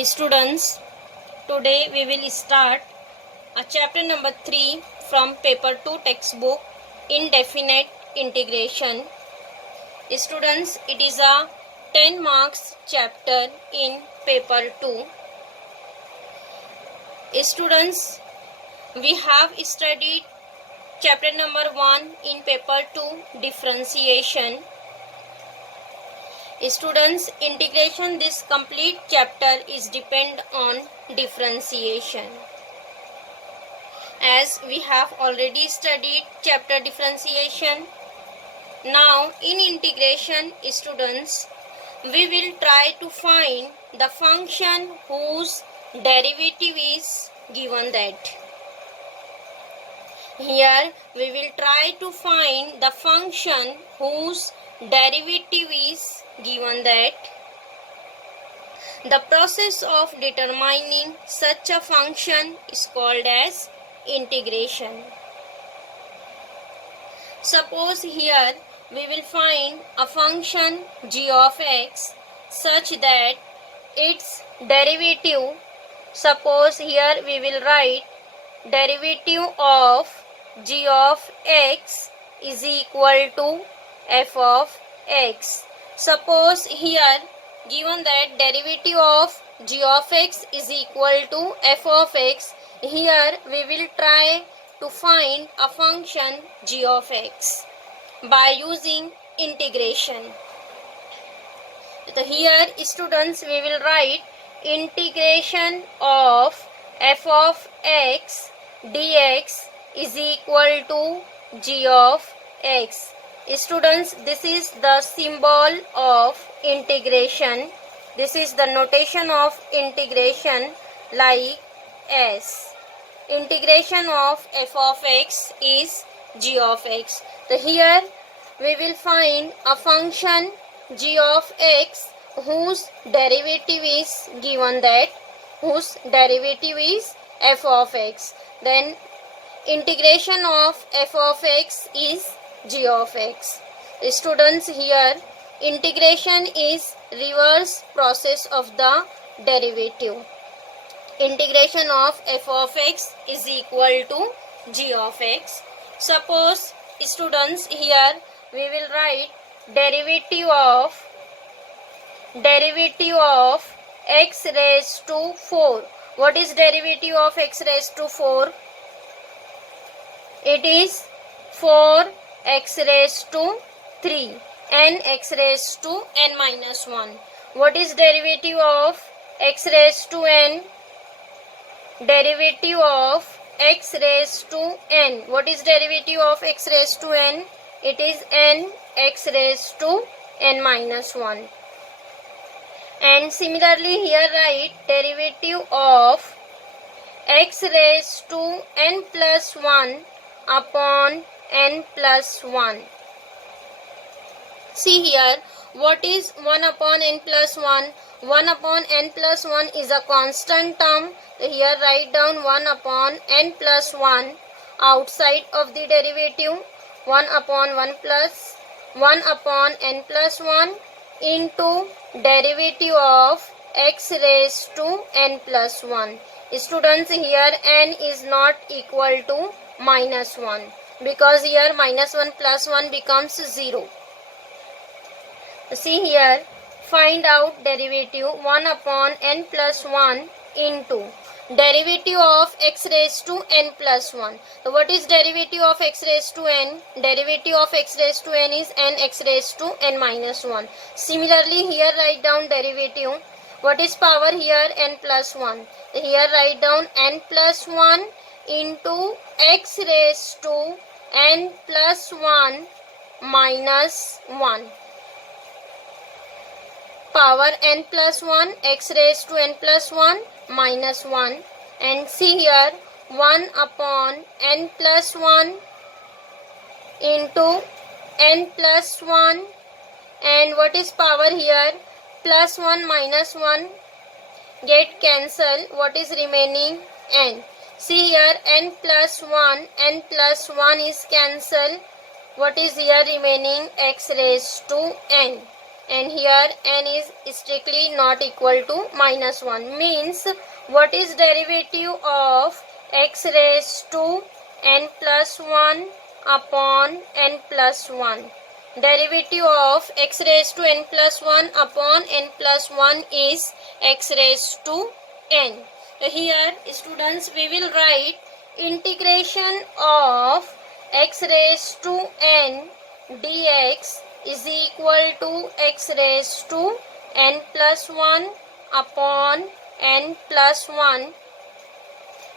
Students, today we will start a chapter number 3 from paper 2 textbook, Indefinite Integration. Students, it is a 10 marks chapter in paper 2. Students, we have studied chapter number 1 in paper 2, differentiation. Students, integration, this complete chapter is depend on differentiation. As we have already studied chapter differentiation, now in integration, students, we will try to find the function whose derivative is given that. Here we will try to find the function whose derivative is given that. The process of determining such a function is called as integration. Suppose here we will find a function g of x such that its derivative, suppose here we will write derivative of g of x is equal to f of x. Suppose here given that derivative of g of x is equal to f of x, here we will try to find a function g of x by using integration. So here students we will write integration of f of x dx is equal to g of x. Students, this is the symbol of integration. This is the notation of integration like s. Integration of f of x is g of x. So here we will find a function g of x whose derivative is given that, whose derivative is f of x. Then integration of f of x is g of x. Students, here integration is reverse process of the derivative. Integration of f of x is equal to g of x. Suppose students, here we will write derivative of x raised to 4. What is derivative of x raised to 4? It is 4x raised to 3 and x raised to n minus 1. What is derivative of x raised to n? Derivative of x raised to n. What is derivative of x raised to n? It is n x raised to n minus 1. And similarly here write derivative of x raised to n plus 1 upon n plus 1. See here, what is 1 upon n plus 1? 1 upon n plus 1 is a constant term. Here write down 1 upon n plus 1 outside of the derivative. 1 upon 1 plus 1 upon n plus 1 into derivative of x raised to n plus 1. Students, here n is not equal to minus 1 because here minus 1 plus 1 becomes 0. See here, find out derivative 1 upon n plus 1 into derivative of x raised to n plus 1. So what is derivative of x raised to n? Derivative of x raised to n is n x raised to n minus 1. Similarly here write down derivative. What is power here? N plus 1. Here write down n plus 1 into x raised to n plus 1 minus 1. Power n plus 1 x raised to n plus 1 minus 1. And see here 1 upon n plus 1 into n plus 1. And what is power here? Plus 1 minus 1 get cancelled. What is remaining? N. See here n plus 1 is cancelled. What is here remaining? X raised to n. and here n is strictly not equal to minus 1. Means what is derivative of x raised to n plus 1 upon n plus 1? Derivative of x raised to n plus 1 upon n plus 1 is x raised to n. Here students, we will write integration of x raised to n dx is equal to x raised to n plus 1 upon n plus 1.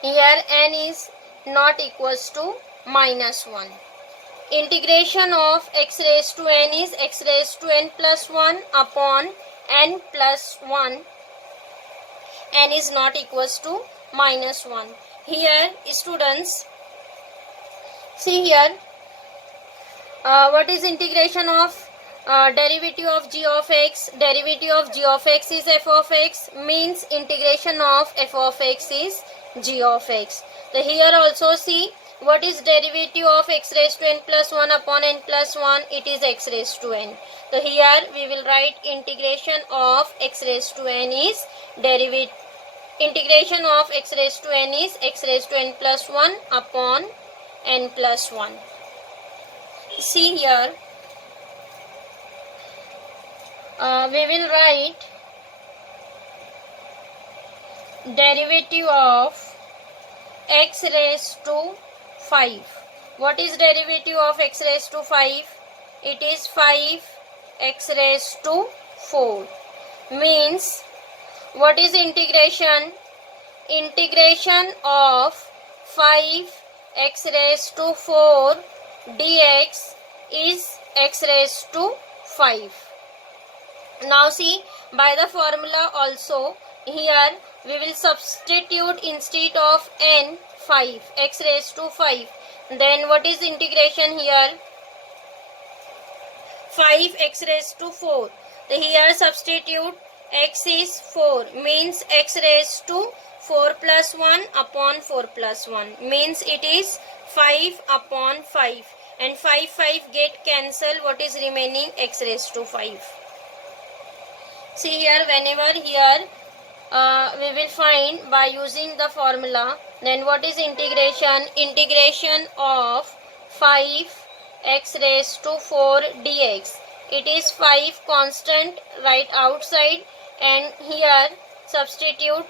Here n is not equals to minus 1. Integration of x raised to n is x raised to n plus 1 upon n plus 1. N is not equals to minus 1. Here students, see here, what is integration of derivative of g of x? Derivative of g of x is f of x, means integration of f of x is g of x. So here also see what is derivative of x raised to n plus 1 upon n plus 1? It is x raised to n. So here we will write integration of x raised to n is integration of x raised to n is x raised to n plus 1 upon n plus 1. See here, we will write derivative of x raised to 5. What is derivative of x raised to 5? It is 5x raised to 4. Means what is integration? Integration of 5x raised to 4 dx is x raised to 5. Now see, by the formula also, here we will substitute instead of n 5, x raised to 5. Then what is integration here? 5x raised to 4. Here substitute x is 4, means x raised to 4 plus 1 upon 4 plus 1, means it is 5 upon 5, and 5 get cancelled. What is remaining? X raised to 5. See here, whenever here we will find by using the formula, then what is integration? Integration of 5x raised to 4 dx. It is 5 constant right outside, and here substitute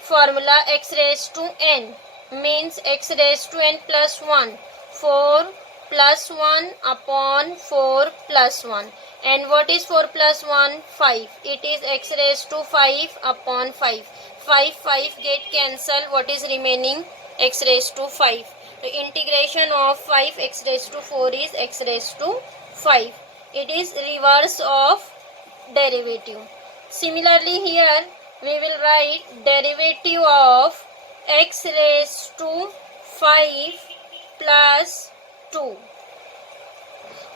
formula x raised to n, means x raised to n plus 1. 4 plus 1 upon 4 plus 1. And what is 4 plus 1? 5. It is x raised to 5 upon 5. 5 get cancelled. What is remaining? X raised to 5. The integration of 5x raised to 4 is x raised to 5. It is reverse of derivative. Similarly here we will write derivative of x raised to 5 plus 2.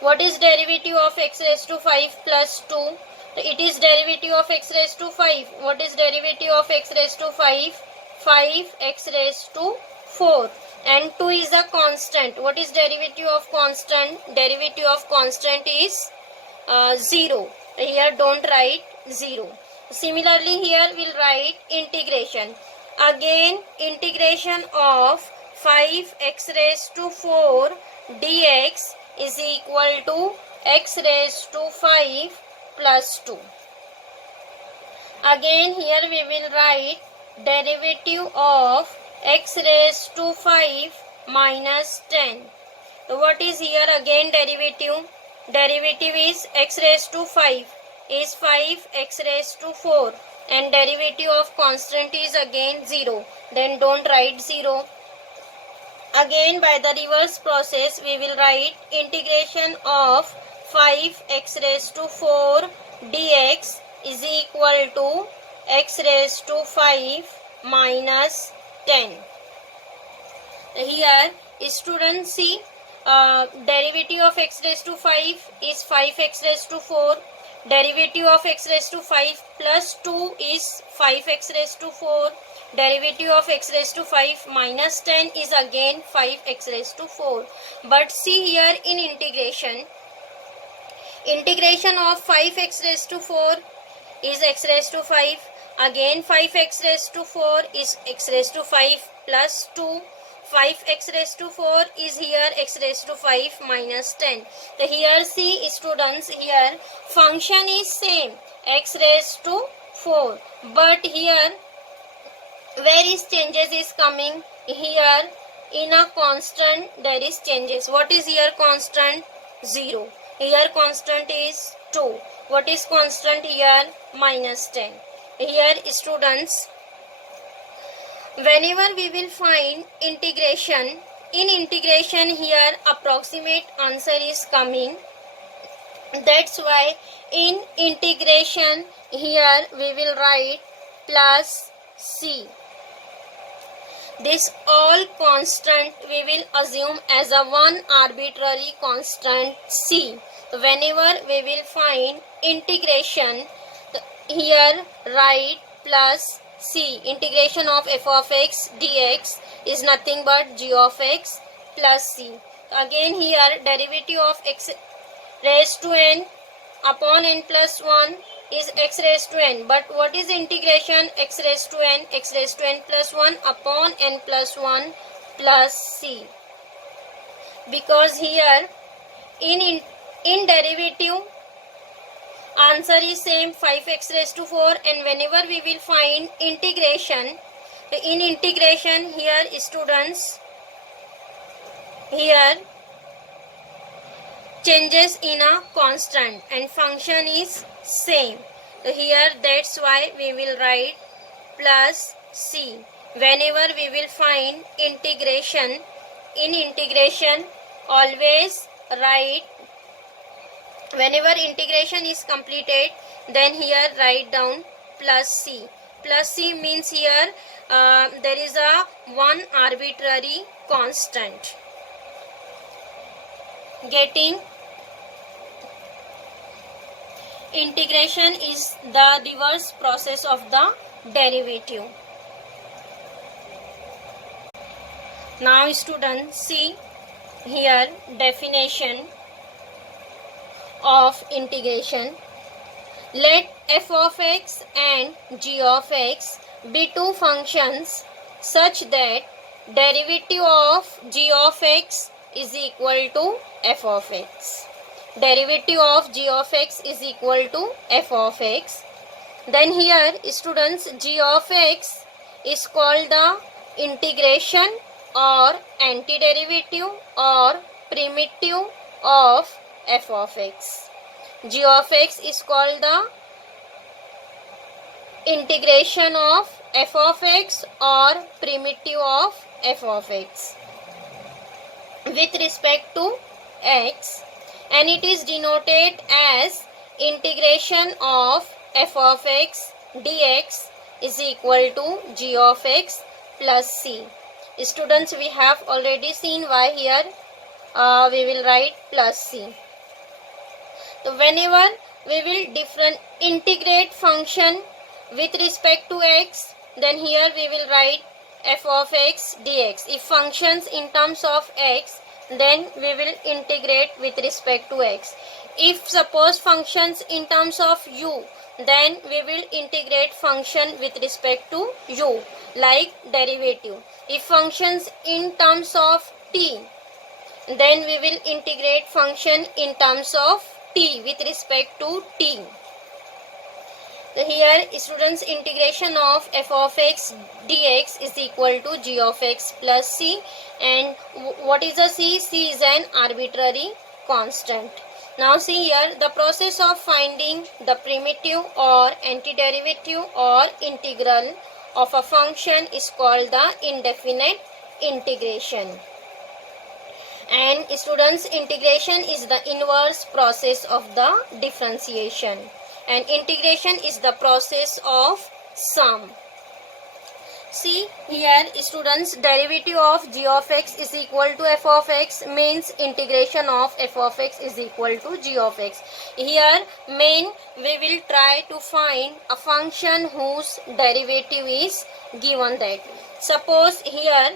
What is derivative of x raised to 5 plus 2? It is derivative of x raised to 5. What is derivative of x raised to 5? 5x raised to 4. And 2 is a constant. What is derivative of constant? Derivative of constant is 0. Here don't write 0. Similarly here we'll write integration. Again integration of 5x raised to 4 dx is equal to x raised to 5 plus 2. Again here we will write derivative of x raised to 5 minus 10. So what is here again derivative? Derivative is x raised to 5 is 5x raised to 4, and derivative of constant is again 0. Then don't write 0. Again by the reverse process we will write integration of 5x raised to 4 dx is equal to x raised to 5 minus 10. Here students see derivative of x raised to 5 is 5x raised to 4. Derivative of x raised to 5 plus 2 is 5x raised to 4. Derivative of x raised to 5 minus 10 is again 5x raised to 4. But see here in integration, Integration of 5x raised to 4 is x raised to 5. Again 5x raised to 4 is x raised to 5 plus 2. 5x raised to 4 is here x raised to 5 minus 10. So here see students, here function is same x raised to 4, but here where is changes is coming, here in a constant there is changes. What is here constant? 0. Here constant is 2. What is constant here? Minus 10. Here students, whenever we will find integration, in integration here approximate answer is coming. That's why in integration here we will write plus c. This all constant we will assume as a one arbitrary constant c. Whenever we will find integration, here write plus c. Integration of f of x dx is nothing but g of x plus c. Again here derivative of x raised to n upon n plus 1 is x raised to n. But what is integration? X raised to n plus 1 upon n plus 1 plus c. Because here in derivative answer is same 5x raised to 4, and whenever we will find integration, in integration here students, here changes in a constant and function is same. So here that's why we will write plus c. Whenever we will find integration, in integration always write, whenever integration is completed, then here write down plus c. Plus c means here there is a one arbitrary constant. Getting integration is the reverse process of the derivative. Now students, see here definition of integration. Let f of x and g of x be two functions such that derivative of g of x is equal to f of x. Derivative of g of x is equal to f of x. Then here students, g of x is called the integration or antiderivative or primitive of f of x. G of x is called the integration of f of x or primitive of f of x with respect to x, and it is denoted as integration of f of x dx is equal to g of x plus c. Students, we have already seen why here we will write plus c. So whenever we will integrate function with respect to x, then here we will write f of x dx. If functions in terms of x, then we will integrate with respect to x. If suppose functions in terms of u, then we will integrate function with respect to u, like derivative. If functions in terms of t, then we will integrate function in terms of t with respect to t. So here students, integration of f of x dx is equal to g of x plus c, and what is a c? C is an arbitrary constant. Now see here, the process of finding the primitive or antiderivative or integral of a function is called the indefinite integration. And students, integration is the inverse process of the differentiation, and integration is the process of sum. See here students, derivative of g of x is equal to f of x means integration of f of x is equal to g of x. Here main we will try to find a function whose derivative is given that. Suppose here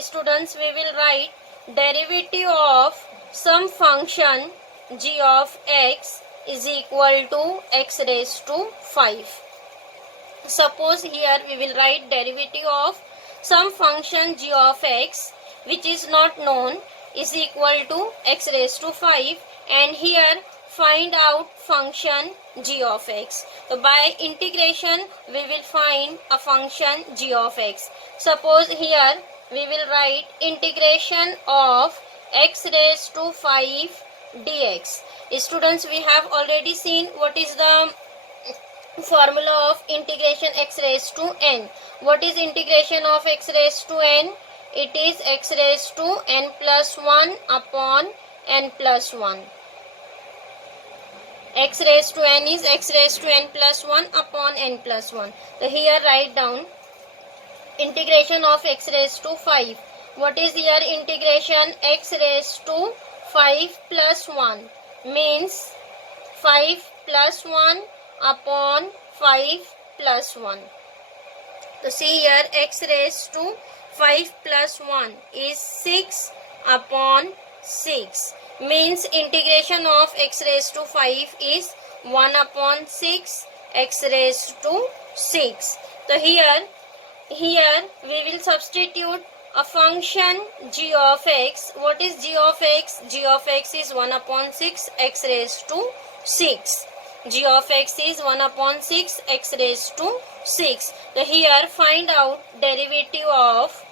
students, we will write derivative of some function g of x is equal to x raised to 5. Suppose here we will write derivative of some function g of x which is not known is equal to x raised to 5, and here find out function g of x. So by integration we will find a function g of x. Suppose here we will write integration of x raised to 5 dx. Students, we have already seen what is the formula of integration x raised to n. What is integration of x raised to n? It is x raised to n plus 1 upon n plus 1. X raised to n is x raised to n plus 1 upon n plus 1. So here write down integration of x raised to 5. What is here integration? X raised to 5 plus 1 means 5 plus 1 upon 5 plus 1. So see here x raised to 5 plus 1 is 6 upon 6 means integration of x raised to 5 is 1 upon 6 x raised to 6. So here we will substitute a function g of x. What is g of x? G of x is 1 upon 6 x raised to 6. G of x is 1 upon 6 x raised to 6. So here find out derivative of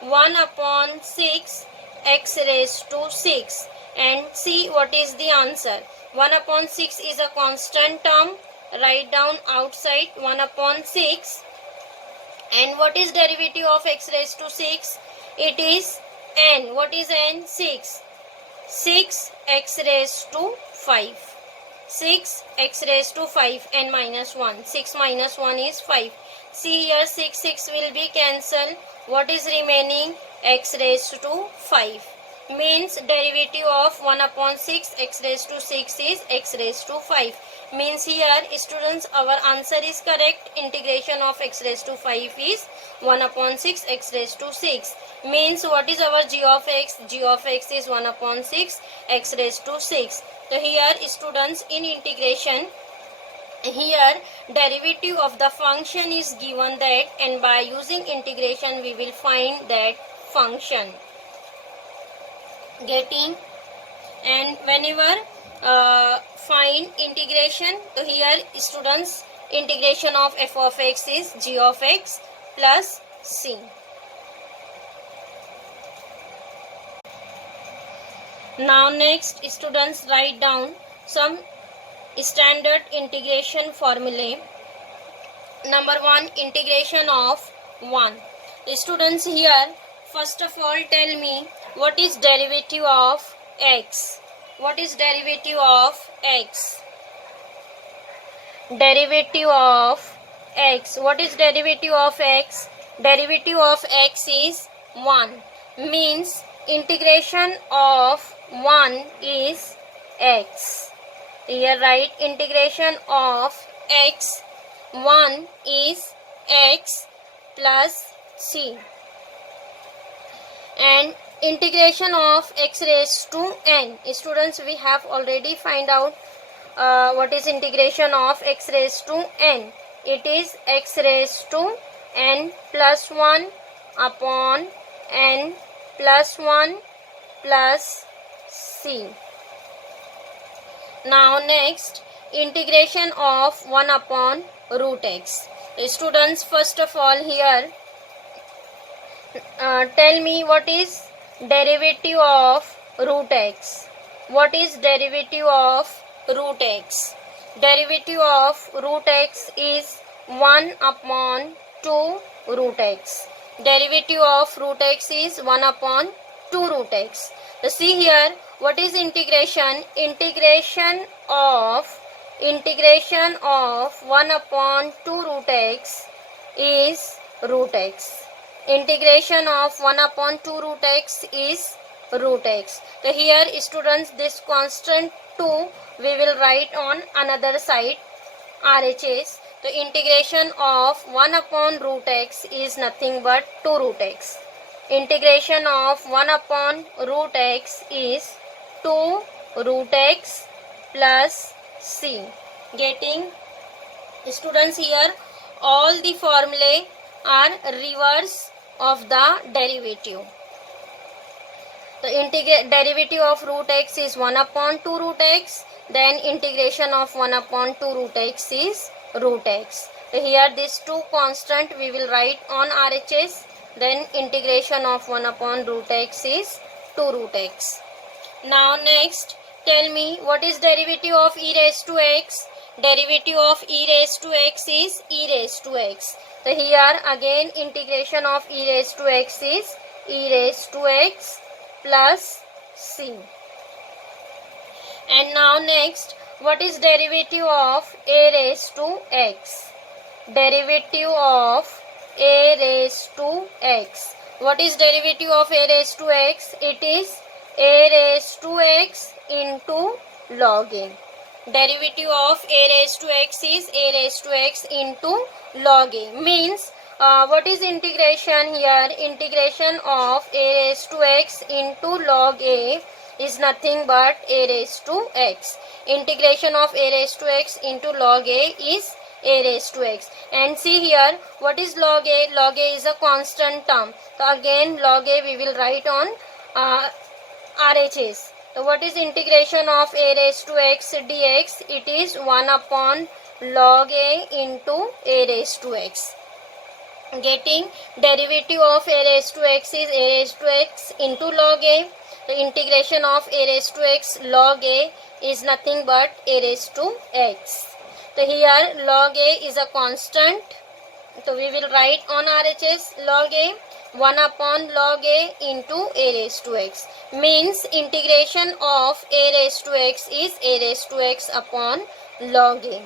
1 upon 6 x raised to 6 and see what is the answer. 1 upon 6 is a constant term. Write down outside 1 upon 6. And what is derivative of x raised to 6? It is n. What is n? 6. 6 x raised to 5. 6 x raised to 5 n minus 1. 6 minus 1 is 5. See here 6 will be cancelled. What is remaining? X raised to 5. Means derivative of 1 upon 6 x raised to 6 is x raised to 5. Means here students our answer is correct. Integration of x raised to 5 is 1 upon 6 x raised to 6. Means what is our g of x? G of x is 1 upon 6 x raised to 6. So here students in integration, here derivative of the function is given that, and by using integration we will find that function. Getting? And whenever find integration, so here students integration of f of x is g of x plus c. Now next students write down some standard integration formulae. Number 1, integration of 1. Students, here first of all tell me what is derivative of x. What is derivative of x? Derivative of x. What is derivative of x? Derivative of x is 1. Means integration of 1 is x. Here write integration of x. 1 is x plus c. And integration of x raised to n. Students, we have already find out what is integration of x raised to n. It is x raised to n plus 1 upon n plus 1 plus c. Now next, integration of 1 upon root x. Students, first of all here tell me what is derivative of root x. What is derivative of root x? Derivative of root x is 1 upon 2 root x. Derivative of root x is 1 upon 2 root x. So see here what is integration? Integration of 1 upon 2 root x is root x. Integration of 1 upon 2 root x is root x. So here students, this constant 2 we will write on another side, RHS. So integration of 1 upon root x is nothing but 2 root x. Integration of 1 upon root x is 2 root x plus c. Getting? Students, here all the formulae are reverse of the derivative. The derivative of root x is 1 upon 2 root x. Then integration of 1 upon 2 root x is root x. So here these two constant we will write on RHS. Then integration of 1 upon root x is 2 root x. Now next, tell me what is derivative of e raised to x. Derivative of e raised to x is e raised to x. So here again integration of e raised to x is e raised to x plus c. And now next, what is derivative of a raised to x? Derivative of a raised to x. What is derivative of a raised to x? It is a raised to x into log a. Derivative of a raised to x is a raised to x into log a. Means what is integration here? Integration of a raised to x into log a is nothing but a raised to x. Integration of a raised to x into log a is a raised to x. And see here, what is log a? Log a is a constant term. So again log a we will write on RHS. So what is integration of a raised to x dx? It is 1 upon log a into a raised to x. Getting? Derivative of a raised to x is a raised to x into log a. The integration of a raised to x log a is nothing but a raised to x. So here log a is a constant. So we will write on RHS log a 1 upon log a into a raised to x. Means integration of a raised to x is a raised to x upon log a.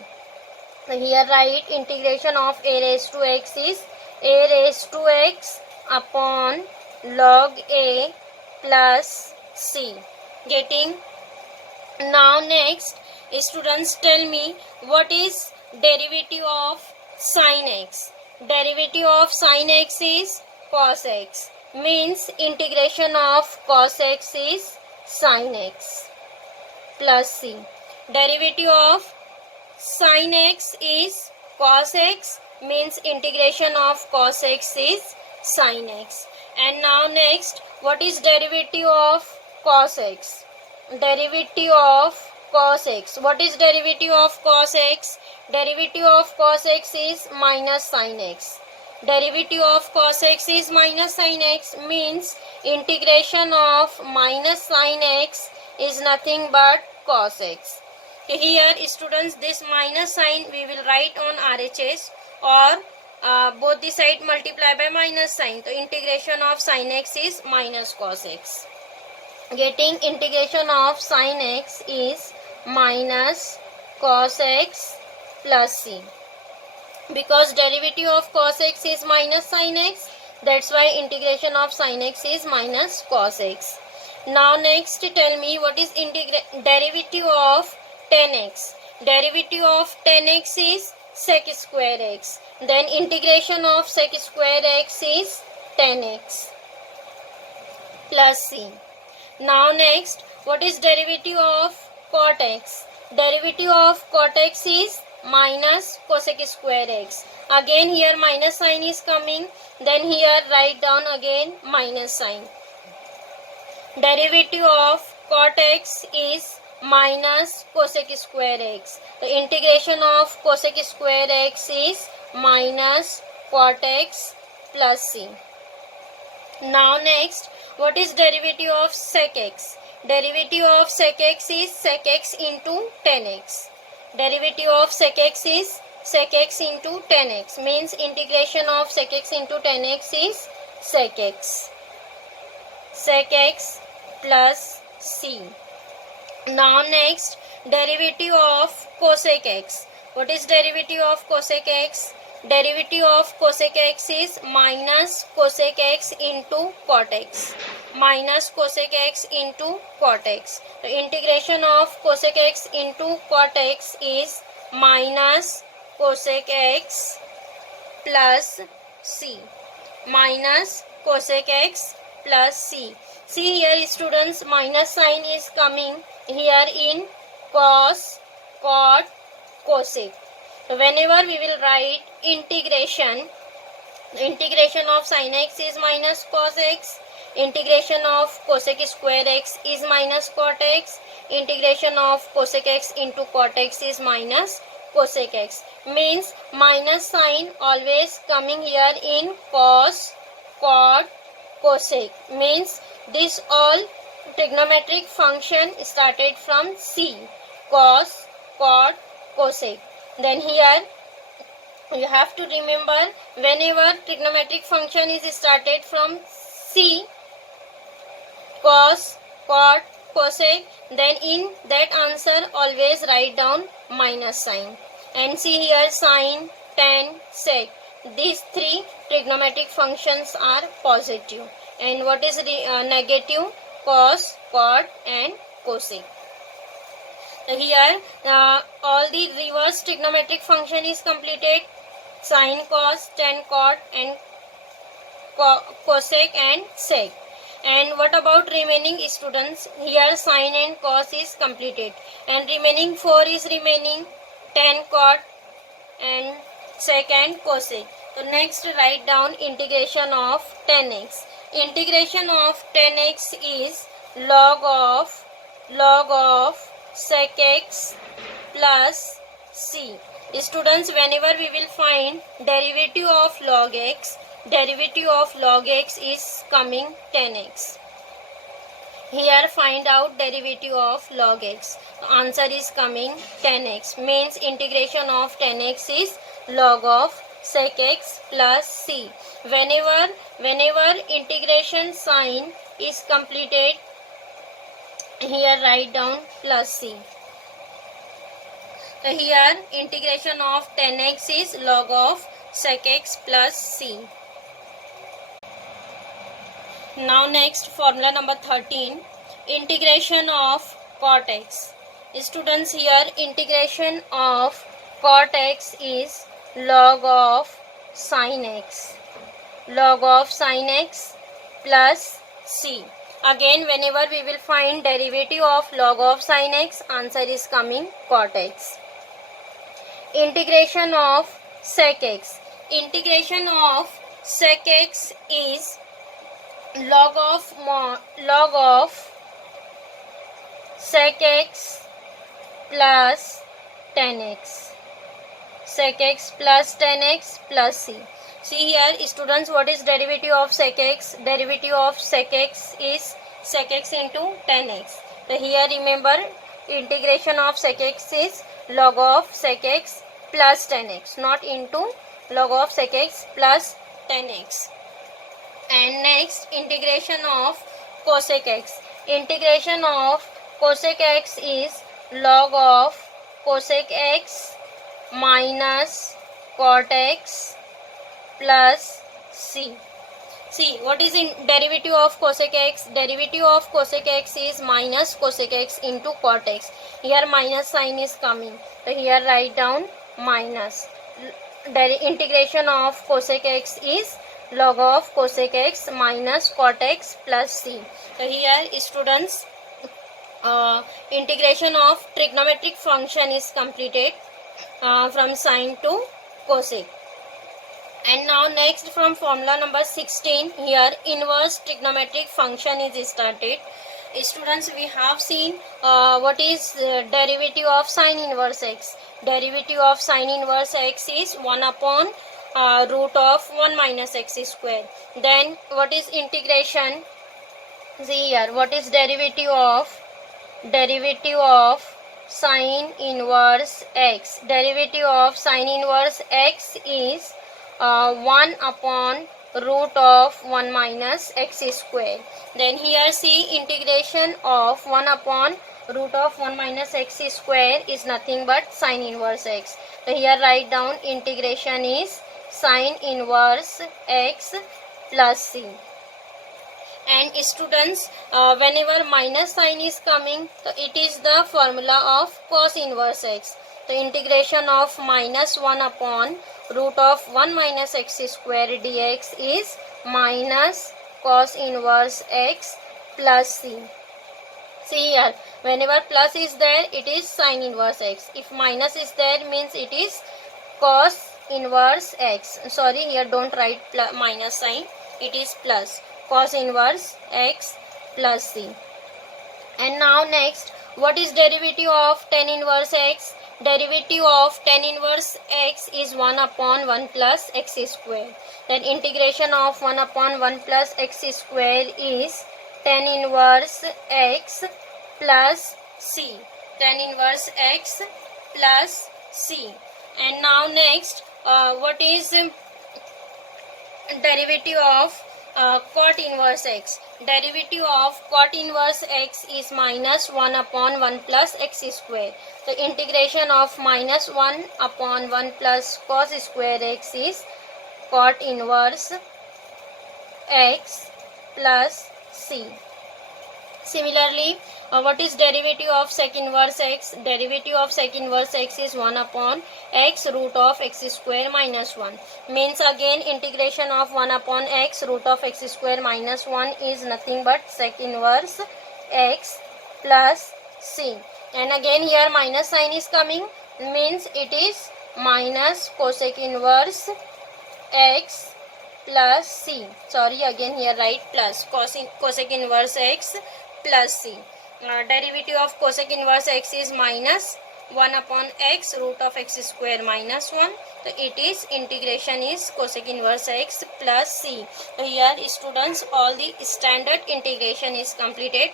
So here write integration of a raised to x is a raised to x upon log a plus c. Getting? Now next, students, tell me what is derivative of sin x. Derivative of sin x is cos x. Means integration of cos x is sin x plus c. Derivative of sin x is cos x. Means integration of cos x is sin x. And now next, what is derivative of cos x? Derivative of cos x. What is derivative of cos x? Derivative of cos x is minus sin x. Derivative of cos x is minus sin x. Means integration of minus sin x is nothing but cos x. Here students, this minus sign we will write on RHS, or both the side multiply by minus sign. So integration of sin x is minus cos x. Getting? Integration of sin x is minus cos x plus c. Because derivative of cos x is minus sin x, that's why integration of sin x is minus cos x. Now next, tell me what is derivative of tan x. Derivative of tan x is sec square x. Then integration of sec square x is tan x plus c. Now next, what is derivative of cot x? Derivative of cot x is minus cosec square x. Again here minus sign is coming. Then here write down again minus sign. Derivative of cot x is minus cosec square x. The integration of cosec square x is minus cot x plus c. Now next, what is derivative of sec x? Derivative of sec x is sec x into tan x. Derivative of sec x is sec x into tan x. Means integration of sec x into tan x is sec x. Sec x plus c. Now next, derivative of cosec x. What is derivative of cosec x? Derivative of cosec x is minus cosec x into cot x. Minus cosec x into cot x. The integration of cosec x into cot x is minus cosec x plus c. Minus cosec x plus c. See here students, minus sign is coming here in cos, cot, cosec. So whenever we will write integration of sin x is minus cos x, integration of cosec square x is minus cot x, integration of cosec x into cot x is minus cosec x. Means minus sign always coming here in cos, cot, cosec. Means this all trigonometric function started from C, cos, cot, cosec. Then here you have to remember, whenever trigonometric function is started from C, cos, cot, cosec, then in that answer always write down minus sign. And see here sine, tan, sec. These three trigonometric functions are positive. And what is negative? Cos, cot and cosec. So here all the reverse trigonometric function is completed. Sine, cos, tan, cot and cosec and sec. And what about remaining students? Here sine and cos is completed. And remaining 4 is remaining, tan, cot and sec and cosec. So next write down integration of tan x. Integration of tan x is log of sec x plus c. Students, whenever we will find derivative of log x is coming tan x. Here find out derivative of log x. Answer is coming tan x. Means integration of tan x is log of sec x plus c. Whenever integration sign is completed, here write down plus c. So here integration of tan x is log of sec x plus c. Now next formula number 13, integration of cot x. Students, here integration of cot x is log of sin x plus c. Again, whenever we will find derivative of log of sin x, answer is coming cot x. Integration of sec x. Integration of sec x is log of sec x plus tan x. Sec x plus tan x plus c. See here students, what is derivative of sec x? Derivative of sec x is sec x into tan x. So here remember, integration of sec x is log of sec x plus tan x, not into log of sec x plus tan x. And next, integration of cosec x. Integration of cosec x is log of cosec x minus cot x plus c. See, what is in derivative of cosec x? Derivative of cosec x is minus cosec x into cot x. Here minus sign is coming. So here write down minus. Integration of cosec x is log of cosec x minus cot x plus c. So here students, integration of trigonometric function is completed from sine to cosec. And now next from formula number 16, here inverse trigonometric function is started. Students, we have seen what is derivative of sine inverse x. Derivative of sine inverse x is 1 upon root of 1 minus x square. Then what is integration? See here, what is derivative of sine inverse x? Derivative of sine inverse x is 1 upon root of 1 minus x square. Then here see, integration of 1 upon root of 1 minus x square is nothing but sine inverse x. So here write down integration is sine inverse x plus c. And students, whenever minus sign is coming, so it is the formula of cos inverse x. The integration of minus 1 upon root of 1 minus x square dx is minus cos inverse x plus c. See here, whenever plus is there, it is sin inverse x. If minus is there, means it is cos inverse x. Sorry, here don't write minus sign. It is plus cos inverse x plus c. And now next, what is derivative of tan inverse x? Derivative of tan inverse x is 1 upon 1 plus x square. Then integration of 1 upon 1 plus x square is tan inverse x plus c. Tan inverse x plus c. And now next, what is derivative of cot inverse x? Derivative of cot inverse x is minus 1 upon 1 plus x square. The integration of minus 1 upon 1 plus cos square x is cot inverse x plus c. Similarly, what is derivative of sec inverse x? Derivative of sec inverse x is 1 upon x root of x square minus 1. Means again integration of 1 upon x root of x square minus 1 is nothing but sec inverse x plus c. And again here minus sign is coming, means it is minus cosec inverse x plus c. Sorry, again here write plus cosec inverse x plus c. Derivative of cosec inverse x is minus 1 upon x root of x square minus 1. So it is integration is cosec inverse x plus c. So here students, all the standard integration is completed.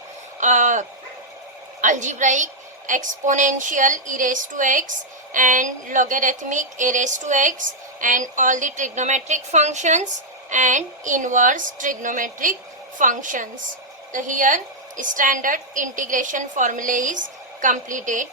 Algebraic, exponential e raised to x, and logarithmic a raised to x, and all the trigonometric functions and inverse trigonometric functions. So here standard integration formula is completed.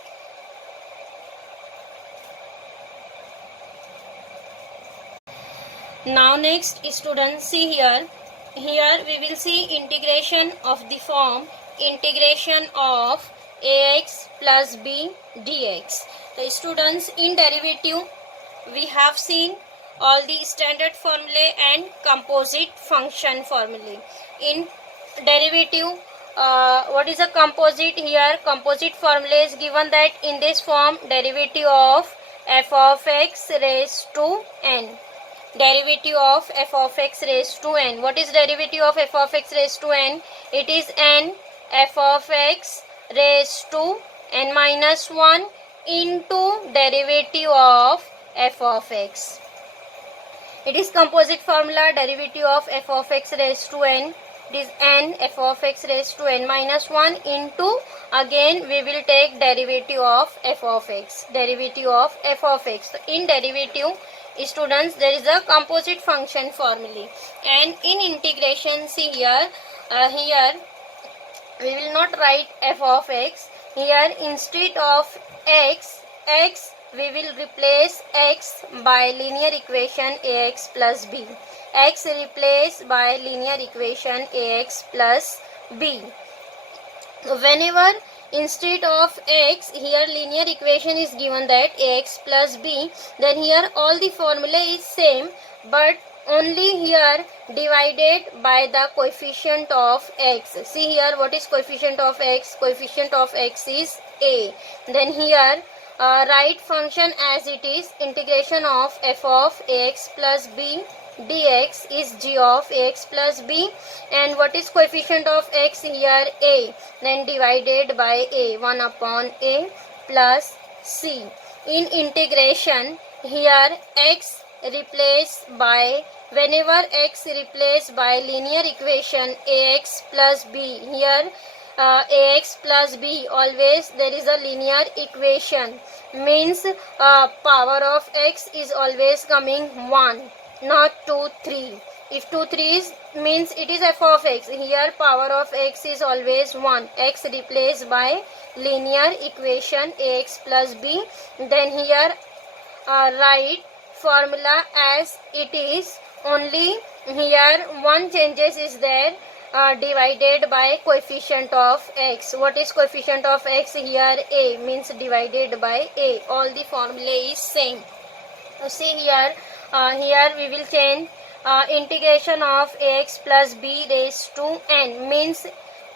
Now next students, see here we will see integration of the form integration of ax plus b dx. The students, in derivative we have seen all the standard formulae and composite function formulae. In derivative, what is a composite? Here composite formula is given that in this form derivative of f of x raised to n. Derivative of f of x raised to n. What is derivative of f of x raised to n? It is n f of x raised to n minus 1 into derivative of f of x. It is composite formula, derivative of f of x raised to n. It is n f of x raised to n minus 1 into, again we will take derivative of f of x. Derivative of f of x. So in derivative, students, there is a composite function formula. And in integration, see here, we will not write f of x. Here instead of x we will replace x by linear equation ax plus b. X replaced by linear equation ax plus b. Whenever instead of x, here linear equation is given that ax plus b, then here all the formula is same, but only here divided by the coefficient of x. See here, what is coefficient of x? Coefficient of x is a. Then here write function as it is. Integration of f of ax plus b dx is g of ax plus b, and what is coefficient of x? Here a. Then divided by a, 1 upon a plus c. In integration, here x replaced by, whenever x replaced by linear equation ax plus b, here ax plus b, always there is a linear equation, means power of x is always coming 1, not 2, 3. If 2, 3 is, means it is f of x. Here power of x is always 1. X replaced by linear equation ax plus b. Then here write formula as it is. Only here one changes is there, divided by coefficient of x. What is coefficient of x? Here a, means divided by a. All the formula is same. See here, here we will change integration of ax plus b raised to n means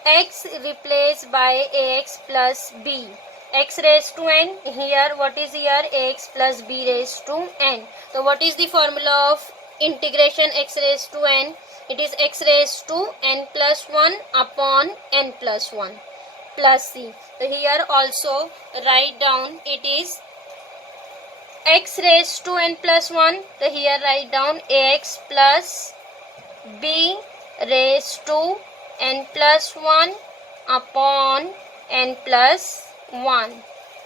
x replaced by ax plus b. X raised to n, here what is here, ax plus b raised to n. So what is the formula of integration x raised to n? It is x raised to n plus 1 upon n plus 1 plus c. So here also write down it is x raised to n plus 1. So here write down ax plus b raised to n plus 1 upon n plus 1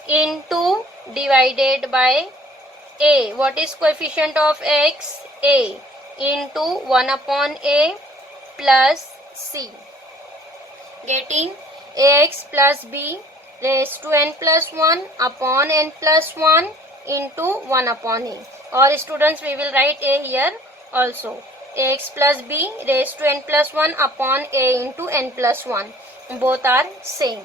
into divided by a. What is coefficient of x? A into 1 upon a plus c. Getting ax plus b raised to n plus 1 upon n plus 1 into 1 upon a. Or students, we will write a here also. Ax plus b raised to n plus 1 upon a into n plus 1. Both are same.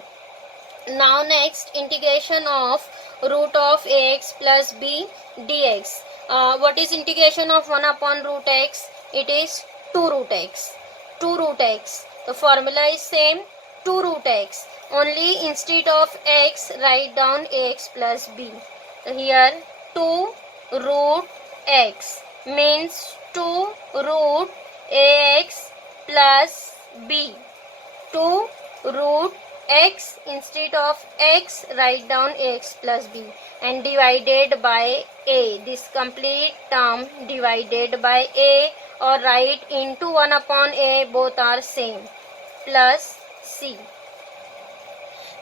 Now next, integration of root of ax plus b dx. What is integration of 1 upon root x? It is 2 root x. 2 root x. The formula is same, 2 root x. Only instead of x, write down ax plus b. So here 2 root x means 2 root ax plus b. 2 root x, instead of x, write down ax plus b and divided by a. This complete term divided by a or write into 1 upon a, both are same, plus c.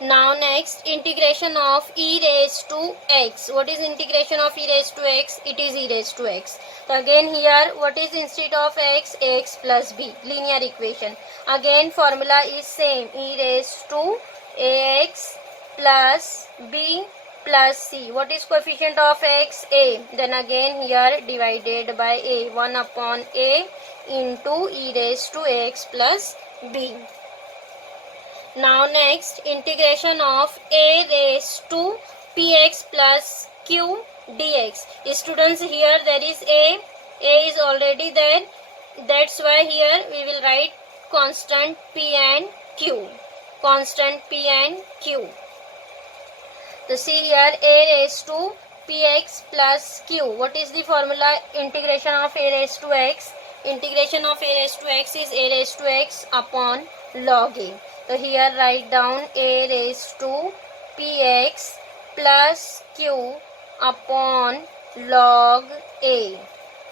Now next, integration of e raised to x. What is integration of e raised to x? It is e raised to x. So again here, what is instead of x? Ax plus b, linear equation. Again formula is same, e raised to ax plus b plus c. What is coefficient of x? A. Then again here divided by a, 1 upon a into e raised to ax plus b. Now next, integration of a raised to px plus q dx. Students, here there is a is already there. That's why here we will write constant p and q. Constant p and q. So see here, a raised to px plus q. What is the formula? Integration of a raised to x. Integration of a raised to x is a raised to x upon log a. So here write down a raised to px plus q upon log a.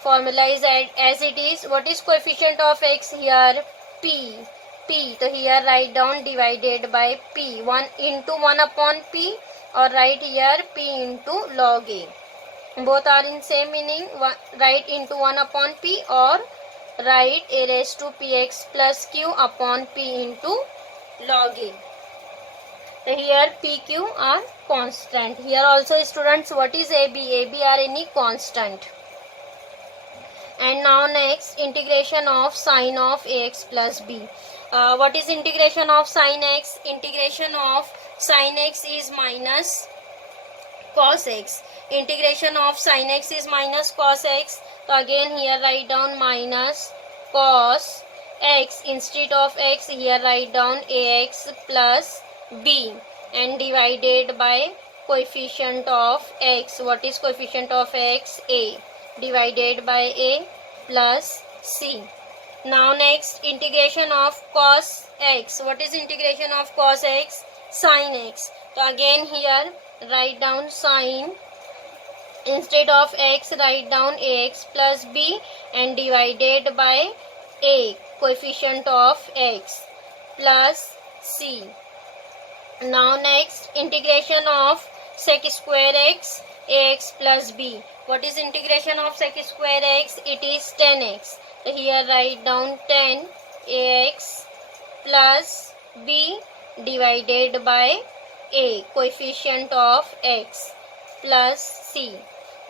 Formula is as it is. What is coefficient of x here? P. P. So here write down divided by p. 1 into 1 upon p, or write here p into log a. Both are in same meaning. Write into 1 upon p or write a raised to px plus q upon p into log a. So here pq are constant. Here also students, what is ab? ab are any constant. And now next, integration of sine of ax plus b. What is integration of sine x? Integration of sine x is minus cos x. Integration of sine x is minus cos x. So again here write down minus cos x. Instead of x, here write down ax plus b and divided by coefficient of x. What is coefficient of x? A. Divided by a plus c. Now next, integration of cos x. What is integration of cos x? Sin x. So again here write down sine. Instead of x, write down ax plus b and divided by a, coefficient of x, plus c. Now next, integration of sec square x, ax plus b. What is integration of sec square x? It is 10x. So here write down 10 ax plus b divided by a, coefficient of x, plus c.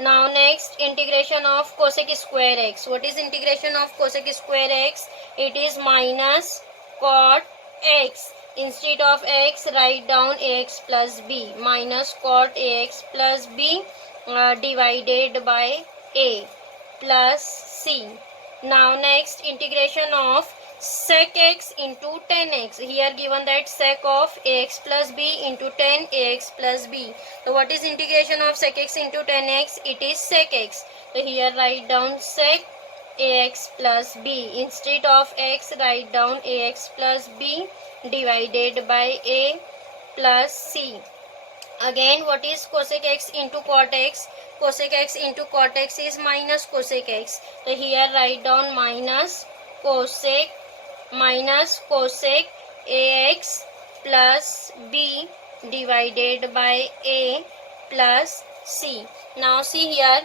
Now next, integration of cosec square x. What is integration of cosec square x? It is minus cot x. Instead of x, write down ax plus b, minus cot ax plus b divided by a, plus c. Now next, integration of sec x into tan x. Here given that sec of ax plus b into tan ax plus b. So what is integration of sec x into tan x? It is sec x. So here write down sec ax plus b. Instead of x, write down ax plus b divided by a plus c. Again, what is cosec x into cot x? Cosec x into cot x is minus cosec x. So here write down cosec minus cosec ax plus b divided by a plus c. Now see here,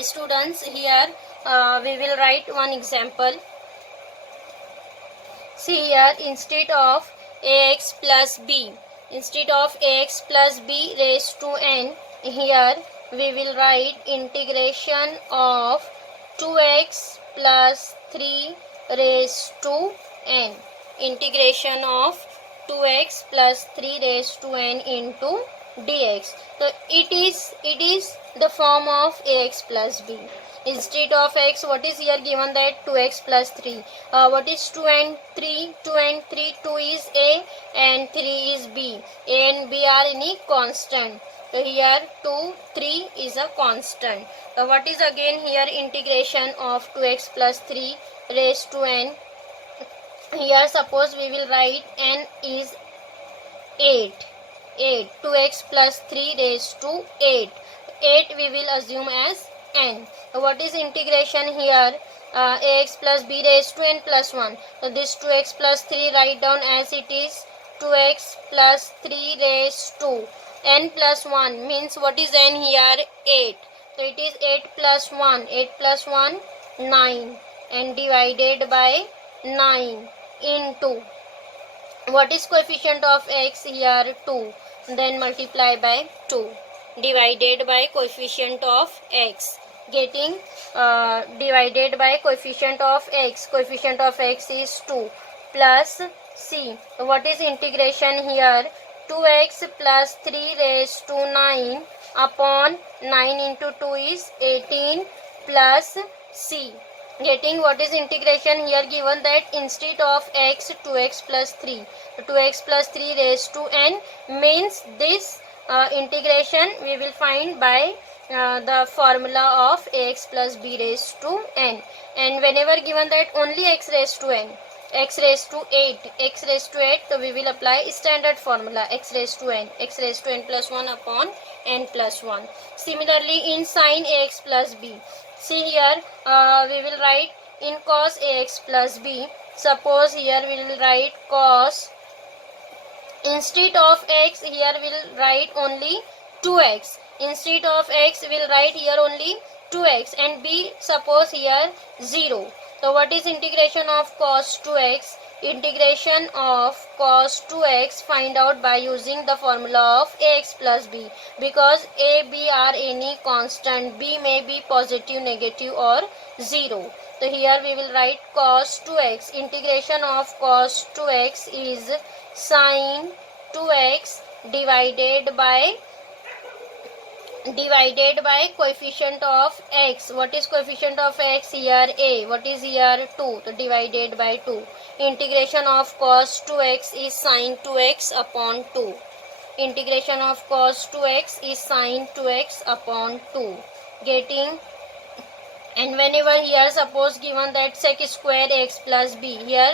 students, here we will write one example. See here, instead of ax plus b raised to n, here we will write integration of 2x plus 3 raised to n. Integration of 2x plus 3 raised to n into dx. So it is the form of ax plus b. Instead of x, what is here given that 2x plus 3. What is 2 and 3? 2 and 3, 2 is a and 3 is b. A and b are any constant. So here 2, 3 is a constant. So what is again here integration of 2x plus 3 raised to n. Here suppose we will write n is 8. 2x plus 3 raised to 8. 8 we will assume as n. What is integration here? Ax plus b raised to n plus 1. So this 2x plus 3 write down as it is 2x plus 3 raised to n plus 1 means what is n here? 8. So it is 8 plus 1. 8 plus 1 9 and divided by 9 into what is coefficient of x here? 2. Then multiply by 2 divided by coefficient of x. Getting divided by coefficient of x. Coefficient of x is 2 plus c. What is integration here? 2x plus 3 raised to 9 upon 9 into 2 is 18 plus c. Getting what is integration here given that instead of x, 2x plus 3. 2x plus 3 raised to n means this integration we will find by the formula of ax plus b raised to n. And whenever given that only x raised to n, x raised to 8, so we will apply standard formula x raised to n plus 1 upon n plus 1. Similarly in sin ax plus b, see here we will write in cos ax plus b. Suppose here we will write cos, instead of x here we will write only 2x. Instead of x we will write here only 2x and b suppose here 0. So what is integration of cos 2x? Integration of cos 2x find out by using the formula of ax plus b, because a, b are any constant, b may be positive, negative or 0. So here we will write cos 2x. Integration of cos 2x is sin 2x divided by coefficient of x. What is coefficient of x here? A. What is here? 2. So divided by 2. Integration of cos 2x is sin 2x upon 2. Integration of cos 2x is sin 2x upon 2. Getting, and whenever here suppose given that sec square x plus b, here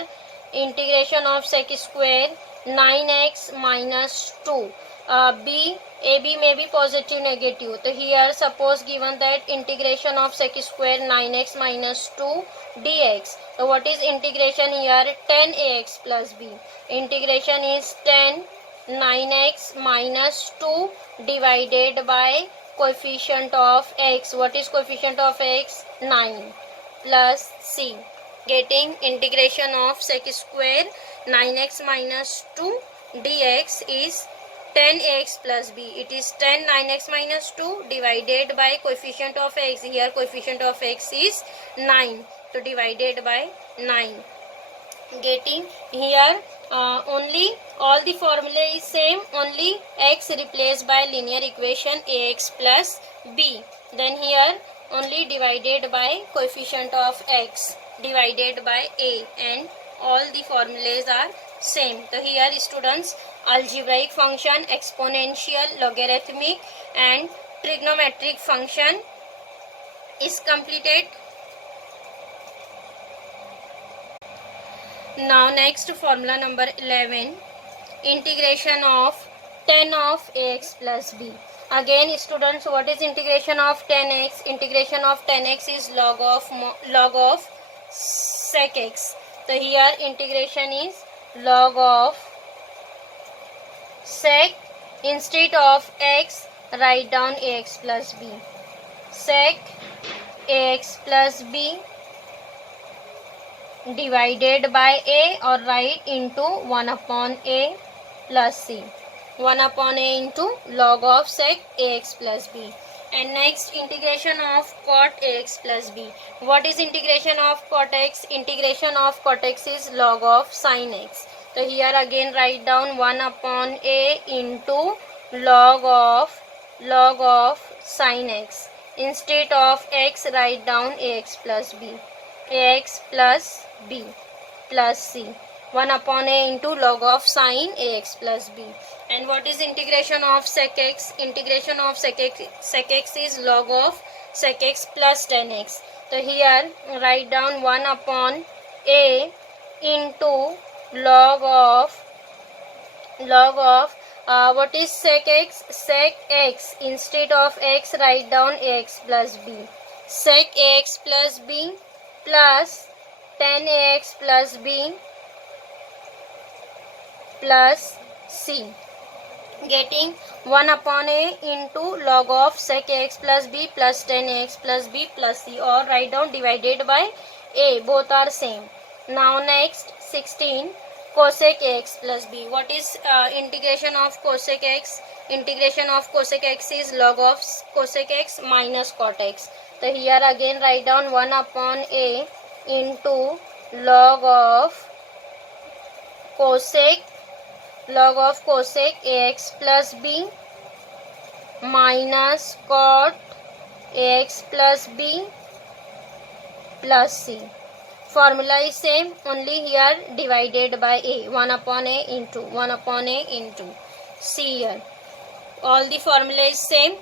integration of sec square 9x minus 2. AB may be positive, negative. So here suppose given that integration of sec square 9x minus 2 dx. So what is integration here? 10ax plus b. Integration is 10 9x minus 2 divided by coefficient of x. What is coefficient of x? 9 plus c. Getting integration of sec square 9x minus 2 dx is 10x plus b. It is 10 9x minus 2 divided by coefficient of x. Here coefficient of x is 9. So divided by 9. Getting here only all the formula is same, only x replaced by linear equation ax plus b. Then here only divided by coefficient of x divided by a, and all the formulas are same. So here students, algebraic function, exponential, logarithmic and trigonometric function is completed. Now next formula number 11, integration of tan of ax plus b. Again students, what is integration of tan x? Integration of tan x is log of sec x. So here integration is log of sec, instead of x write down ax plus b. Sec ax plus b divided by a, or write into 1 upon a plus c. 1 upon a into log of sec ax plus b. And next, integration of cot ax plus b. What is integration of cot x? Integration of cot x is log of sin x. So here again write down 1 upon a into log of sin x. Instead of x write down ax plus b. Ax plus b plus c. 1 upon a into log of sin ax plus b. And what is integration of sec x? Integration of sec x is log of sec x plus tan x. So here write down 1 upon a into log of what is sec x? Sec x, instead of x write down ax plus b. Sec ax plus b plus tan ax plus b plus c. Getting 1 upon a into log of sec ax plus b plus tan ax plus b plus c, or write down divided by a, both are same. Now next 16, cosec x plus b. What is integration of cosec x? Integration of cosec x is log of cosec x minus cot x. So here again write down 1 upon a into log of cosec ax plus b minus cot ax plus b plus c. Formula is same, only here divided by a. 1 upon a into c. Here all the formula is same,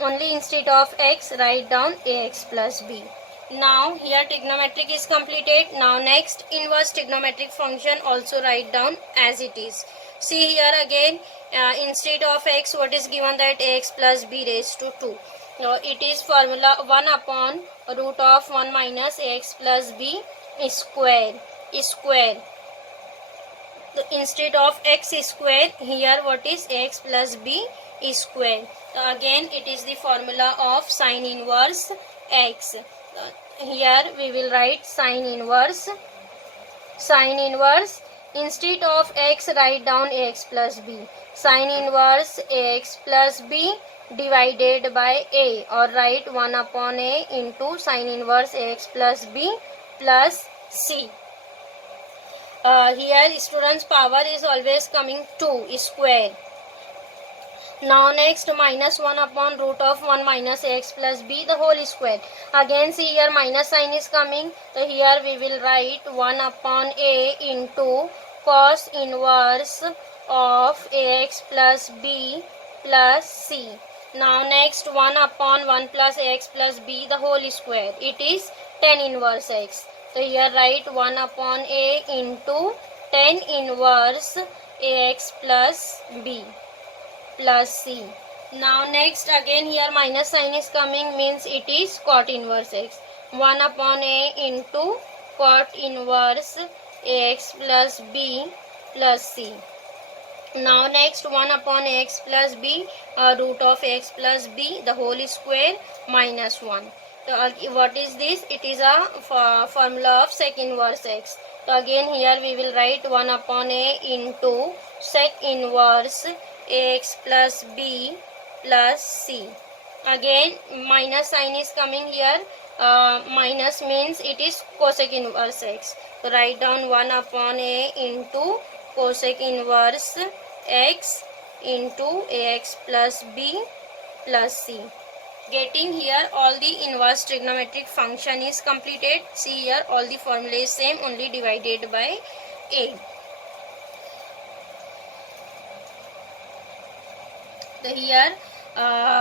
only instead of x write down ax plus b. Now here trigonometric is completed. Now next, inverse trigonometric function also write down as it is. See here again, instead of x what is given, that ax plus b raised to 2. Now it is formula 1 upon root of 1 minus ax plus b square. So instead of x square, here what is ax plus b square. So again it is the formula of sin inverse x. Here we will write sin inverse. Instead of x write down ax plus b. Sin inverse ax plus b divided by a, or write 1 upon a into sin inverse ax plus b plus c. Here students, power is always coming 2 square. Now next, minus 1 upon root of 1 minus x plus b the whole square. Again see here minus sign is coming. So here we will write 1 upon a into cos inverse of ax plus b plus c. Now next, 1 upon 1 plus ax plus b the whole square. It is tan inverse x. So here write 1 upon a into tan inverse ax plus b plus c. Now next, again here minus sign is coming, means it is cot inverse x. 1 upon a into cot inverse ax plus b plus c. Now next, 1 upon x plus b root of x plus b the whole square minus 1. So what is this? It is a formula of sec inverse x. So again here we will write 1 upon a into sec inverse ax plus b plus c. Again minus sign is coming here. Minus means it is cosec inverse x. So write down 1 upon a into cosec inverse x into ax plus b plus c. Getting here all the inverse trigonometric function is completed. See here all the formula is same, only divided by 8. Here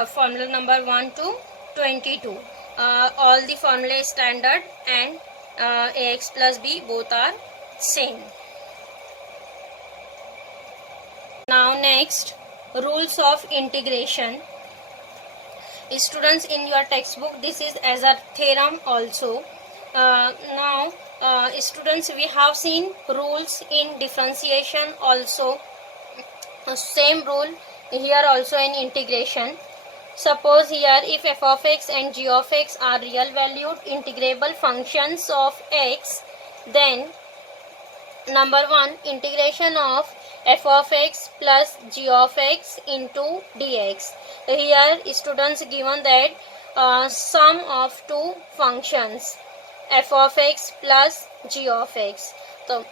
formula number 1 to 22. All the formula is standard and ax plus b both are same. Now next, rules of integration. Students, in your textbook this is as a theorem also. Now students, we have seen rules in differentiation also. Same rule here also in integration. Suppose here if f of x and g of x are real valued integrable functions of x, then number 1, integration of f of x plus g of x into dx. Here students given that sum of two functions f of x plus g of x. So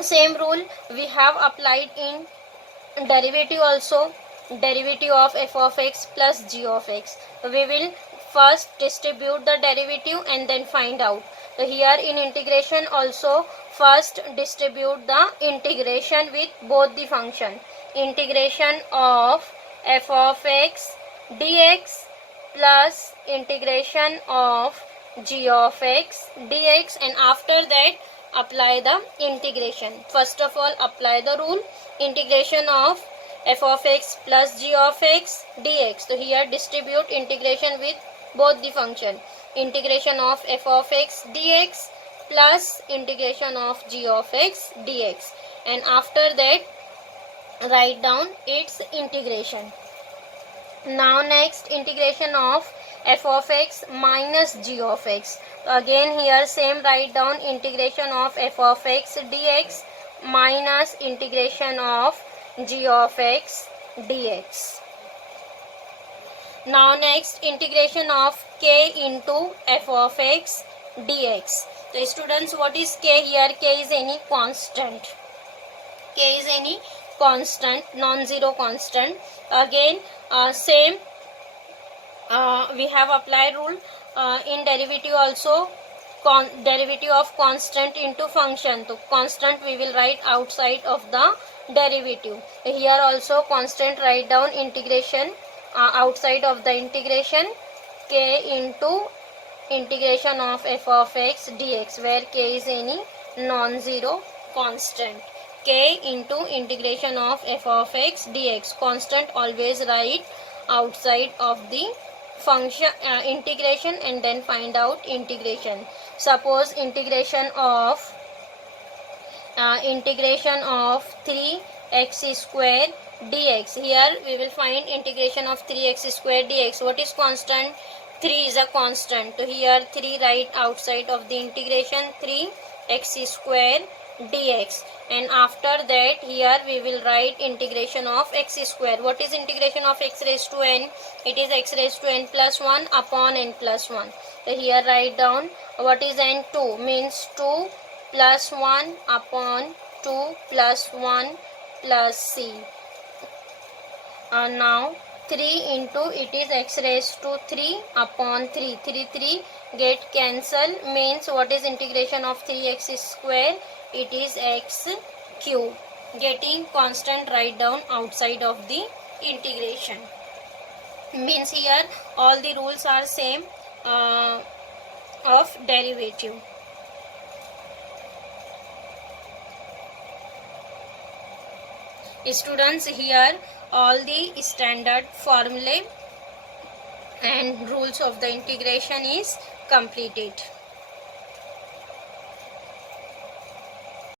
same rule we have applied in derivative also. Derivative of f of x plus g of x, we will first distribute the derivative and then find out. So here in integration also, first distribute the integration with both the function. Integration of f of x dx plus integration of g of x dx, and after that apply the integration. First of all apply the rule, integration of f of x plus g of x dx. So here distribute integration with both the function. Integration of f of x dx plus integration of g of x dx, and after that write down its integration. Now next, integration of f of x minus g of x. Again here same, write down integration of f of x dx minus integration of g of x dx. Now next, integration of k into f of x dx. So students, what is k here? K is any constant. K is any constant, non-zero constant. Again same, we have applied rule in derivative also. Derivative of constant into function. So constant we will write outside of the derivative. Here also constant, write down integration outside of the integration, k into integration of f of x dx, where k is any non-zero constant. K into integration of f of x dx, constant always write outside of the function integration and then find out integration. Suppose integration of 3x square dx. Here we will find integration of 3x square dx. What is constant? 3 is a constant. So here 3 write outside of the integration, 3x square dx, and after that here we will write integration of x square. What is integration of x raised to n? It is x raised to n plus 1 upon n plus 1. So here write down what is n? 2, means 2 plus 1 upon 2 plus 1 plus c. Now 3 into, it is x raised to 3 upon 3. 3 get cancel, means what is integration of 3x square? It is x cube. Getting constant, write down outside of the integration. Means here all the rules are same of derivative. Students, here all the standard formulae and rules of the integration is completed.